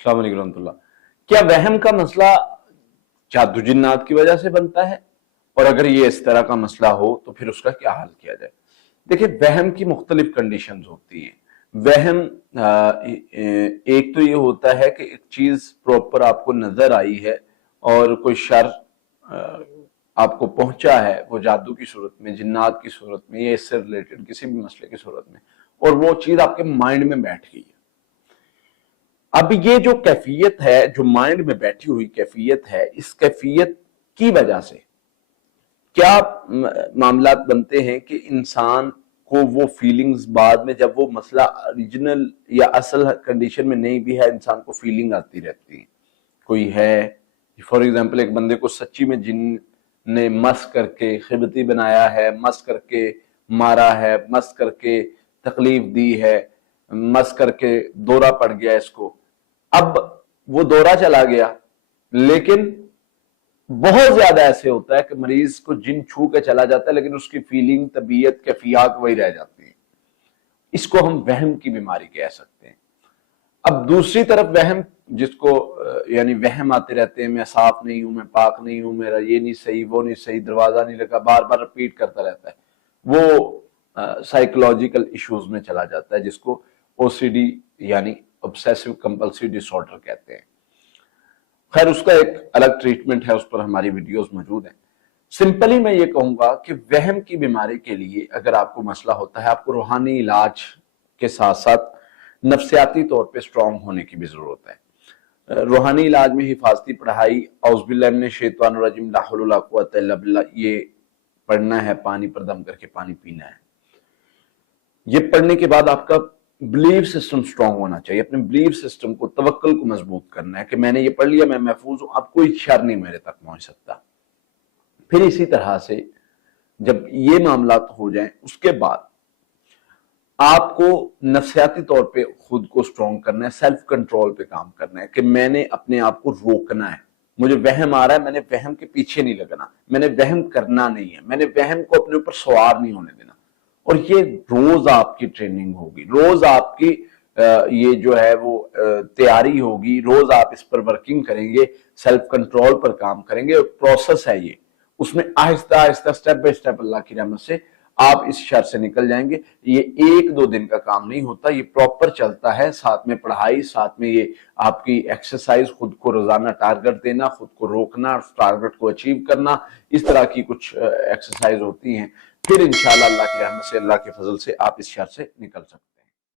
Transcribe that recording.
अस्सलाम वालेकुम रहमतुल्लाह। क्या वहम का मसला जादू जिन्नात की वजह से बनता है? और अगर ये इस तरह का मसला हो तो फिर उसका क्या हल किया जाए? देखिए, वहम की मुख्तलिफ कंडीशंस होती हैं। वहम एक तो ये होता है कि एक चीज प्रॉपर आपको नजर आई है और कोई शर आपको पहुंचा है, वो जादू की सूरत में, जिन्नात की सूरत में, या इससे रिलेटेड किसी भी मसले की सूरत में, और वो चीज आपके माइंड में बैठ गई है। अब ये जो कैफियत है, जो माइंड में बैठी हुई कैफियत है, इस कैफियत की वजह से क्या मामला बनते हैं कि इंसान को वो फीलिंग्स बाद में, जब वो मसला ओरिजिनल या असल कंडीशन में नहीं भी है, इंसान को फीलिंग आती रहती है। कोई है, फॉर एग्जांपल, एक बंदे को सच्ची में जिन ने मस करके खिबती बनाया है, मस करके मारा है, मस करके तकलीफ दी है, मस करके दौरा पड़ गया इसको। अब वो दौरा चला गया, लेकिन बहुत ज्यादा ऐसे होता है कि मरीज को जिन छू के चला जाता है, लेकिन उसकी फीलिंग, तबीयत, कैफियत वही रह जाती है। इसको हम वहम की बीमारी कह सकते हैं। अब दूसरी तरफ वहम, जिसको यानी वहम आते रहते हैं, मैं साफ नहीं हूं, मैं पाक नहीं हूं, मेरा ये नहीं सही, वो नहीं सही, दरवाजा नहीं लगा, बार बार रिपीट करता रहता है, वो साइकोलॉजिकल इश्यूज में चला जाता है, जिसको ओसीडी यानी ऑब्सेसिव कंपल्सिव डिसऑर्डर कहते हैं। खैर, उसका एक अलग ट्रीटमेंट है, उस पर हमारी वीडियोस मौजूद हैं। सिंपली मैं ये कहूंगा कि वहम की बीमारी के लिए अगर आपको मसला होता है, आपको रूहानी इलाज के साथ साथ नफ्सियाती तौर पे स्ट्रांग होने की भी जरूरत है। रूहानी इलाज में हिफाजती पढ़ाई, औज़ुबिल्लाहि मिनश शैतानिर रजीम, ला हौला वला कुव्वता इल्ला बिल्लाह, ये पढ़ना है, पानी पर दम करके पानी पीना है। ये पढ़ने के बाद आपका बिलीव सिस्टम स्ट्रांग होना चाहिए। अपने बिलीव सिस्टम को, तवक्कुल को मजबूत करना है कि मैंने ये पढ़ लिया, मैं महफूज हूं, अब कोई शर नहीं मेरे तक पहुंच सकता। फिर इसी तरह से जब ये मामला हो जाए, उसके बाद आपको नफ्सियाती तौर पे खुद को स्ट्रांग करना है, सेल्फ कंट्रोल पे काम करना है कि मैंने अपने आप को रोकना है। मुझे वहम आ रहा है, मैंने वहम के पीछे नहीं लगना, मैंने वहम करना नहीं है, मैंने वहम को अपने ऊपर सवार नहीं होने देना। और ये रोज आपकी ट्रेनिंग होगी, रोज आपकी ये जो है वो तैयारी होगी, रोज आप इस पर वर्किंग करेंगे, सेल्फ कंट्रोल पर काम करेंगे। प्रोसेस है ये, उसमें Aahista Aahista, step by step, अल्लाह की रहमत से आप इस शर से निकल जाएंगे। ये एक दो दिन का काम नहीं होता, ये प्रॉपर चलता है। साथ में पढ़ाई, साथ में ये आपकी एक्सरसाइज, खुद को रोजाना टारगेट देना, खुद को रोकना, टारगेट को अचीव करना, इस तरह की कुछ एक्सरसाइज होती हैं। फिर इंशाअल्लाह अल्लाह की रहमत से, अल्लाह के फजल से आप इस शर से निकल सकते हैं।